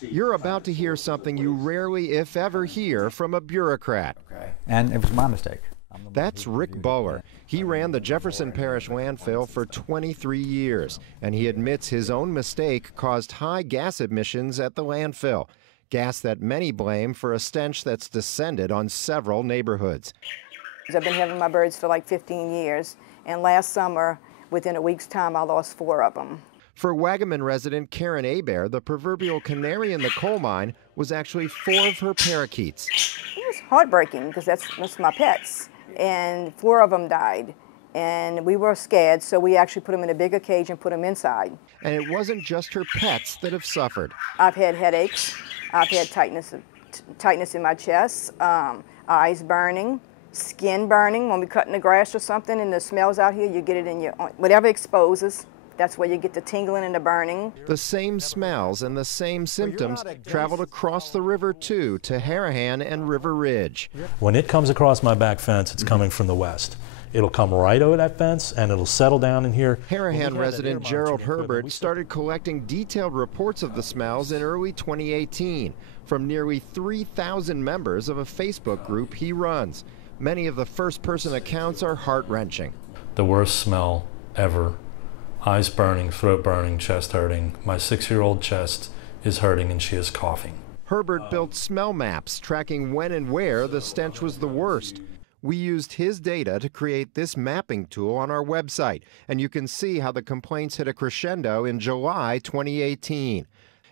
You're about to hear something you rarely, if ever, hear from a bureaucrat. And it was my mistake. That's Rick Buller. He ran the Jefferson Parish landfill for 23 years, and he admits his own mistake caused high gas emissions at the landfill, gas that many blame for a stench that's descended on several neighborhoods. I've been having my birds for like 15 years, and last summer, within a week's time, I lost 4 of them. For Wagaman resident Karen Abair, the proverbial canary in the coal mine was actually 4 of her parakeets. It was heartbreaking because that's my pets, and 4 of them died. And we were scared, so we actually put them in a bigger cage and put them inside. And it wasn't just her pets that have suffered. I've had headaches, I've had tightness in my chest, eyes burning, skin burning. When we cut in the grass or something and the smell's out here, you get it in your, whatever exposes. That's where you get the tingling and the burning. The same smells and the same symptoms traveled across the river, too, to Harahan and River Ridge. When it comes across my back fence, it's coming from the west. It'll come right over that fence, and it'll settle down in here. Harahan resident Gerald Herbert started collecting detailed reports of the smells in early 2018 from nearly 3,000 members of a Facebook group he runs. Many of the first-person accounts are heart-wrenching. The worst smell ever. Eyes burning, throat burning, chest hurting. My 6-year-old chest is hurting and she is coughing. Herbert built smell maps tracking when and where the stench was the worst. We used his data to create this mapping tool on our website, and you can see how the complaints hit a crescendo in July 2018.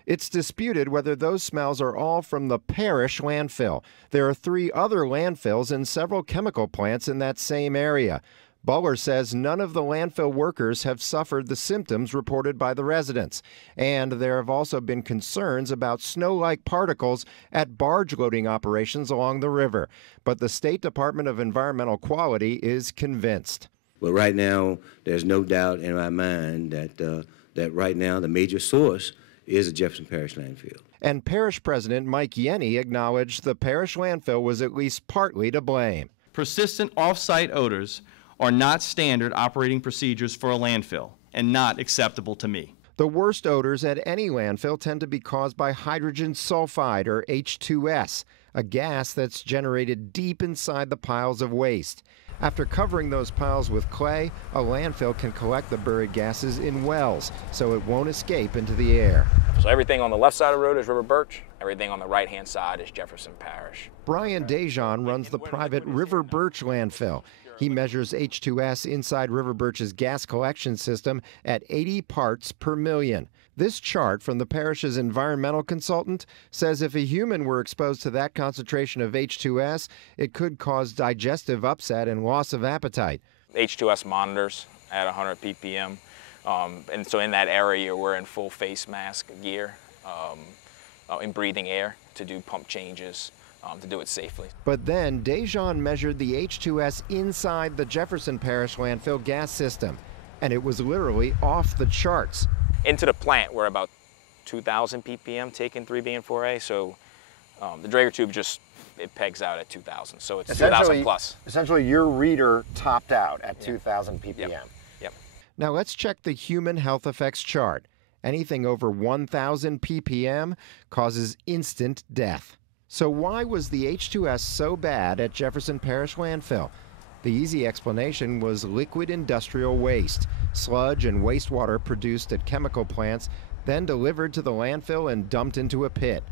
It's disputed whether those smells are all from the parish landfill. There are 3 other landfills and several chemical plants in that same area. Buller says none of the landfill workers have suffered the symptoms reported by the residents, and there have also been concerns about snow-like particles at barge loading operations along the river. But the State Department of Environmental Quality is convinced. Well, right now, there's no doubt in my mind that right now the major source is the Jefferson Parish landfill. And Parish President Mike Yenny acknowledged the parish landfill was at least partly to blame. Persistent off-site odors are not standard operating procedures for a landfill and not acceptable to me. The worst odors at any landfill tend to be caused by hydrogen sulfide, or H2S, a gas that's generated deep inside the piles of waste. After covering those piles with clay, a landfill can collect the buried gases in wells, so it won't escape into the air. So everything on the left side of the road is River Birch, everything on the right-hand side is Jefferson Parish. Brian Dejan runs the private River Birch landfill. He measures H2S inside River Birch's gas collection system at 80 parts per million. This chart from the parish's environmental consultant says if a human were exposed to that concentration of H2S, it could cause digestive upset and loss of appetite. H2S monitors at 100 ppm, and so in that area we're in full face mask gear in breathing air to do pump changes. To do it safely. But then Dejan measured the H2S inside the Jefferson Parish landfill gas system, and it was literally off the charts. Into the plant, we're about 2,000 ppm taking 3B and 4A, so the Draeger tube it pegs out at 2,000, so it's 2,000 plus. Essentially, your reader topped out at 2,000 ppm. Yep. Now let's check the human health effects chart. Anything over 1,000 ppm causes instant death. So why was the H2S so bad at Jefferson Parish landfill? The easy explanation was liquid industrial waste, sludge and wastewater produced at chemical plants, then delivered to the landfill and dumped into a pit.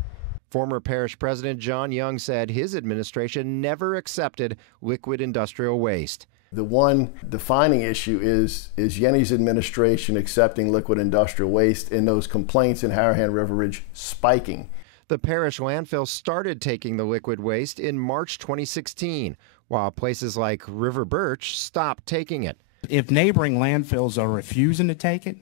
Former parish president John Young said his administration never accepted liquid industrial waste. The one defining issue is Yenny's administration accepting liquid industrial waste and those complaints in Harahan River Ridge spiking. The parish landfill started taking the liquid waste in March 2016, while places like River Birch stopped taking it. If neighboring landfills are refusing to take it,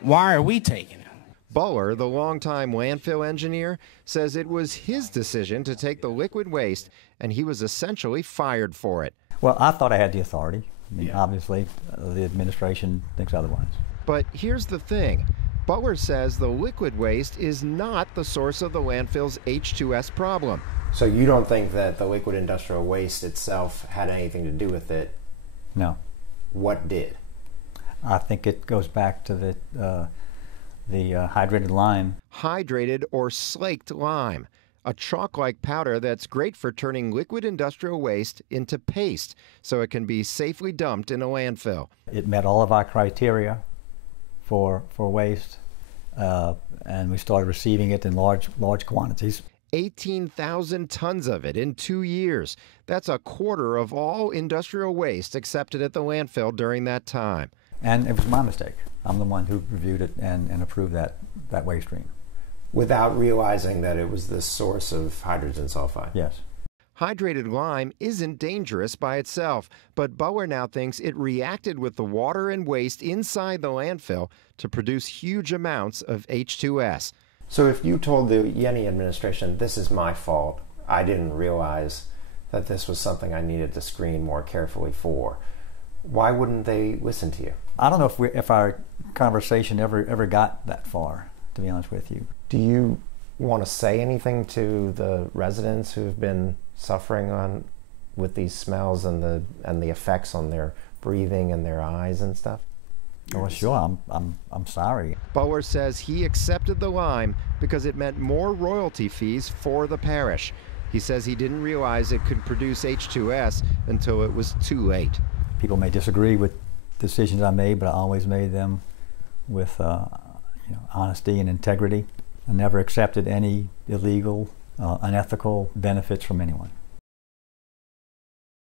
why are we taking it? Buller, the longtime landfill engineer, says it was his decision to take the liquid waste, and he was essentially fired for it. Well, I thought I had the authority. I mean, obviously, the administration thinks otherwise. But here's the thing. Buller says the liquid waste is not the source of the landfill's H2S problem. So you don't think that the liquid industrial waste itself had anything to do with it? No. What did? I think it goes back to the hydrated lime. Hydrated or slaked lime, a chalk-like powder that's great for turning liquid industrial waste into paste so it can be safely dumped in a landfill. It met all of our criteria for waste, and we started receiving it in large quantities. 18,000 tons of it in 2 years. That's a quarter of all industrial waste accepted at the landfill during that time. And it was my mistake. I'm the one who reviewed it and approved that waste stream. Without realizing that it was the source of hydrogen sulfide? Yes. Hydrated lime isn't dangerous by itself, but Bower now thinks it reacted with the water and waste inside the landfill to produce huge amounts of H2S. So if you told the Yenny administration, this is my fault, I didn't realize that this was something I needed to screen more carefully for, why wouldn't they listen to you? I don't know if our conversation ever got that far, to be honest with you. Do you want to say anything to the residents who've been suffering with these smells and the effects on their breathing and their eyes and stuff? Well, sure, I'm sorry. Bower says he accepted the lime because it meant more royalty fees for the parish. He says he didn't realize it could produce H2S until it was too late. People may disagree with decisions I made, but I always made them with honesty and integrity. I never accepted any illegal, unethical benefits from anyone.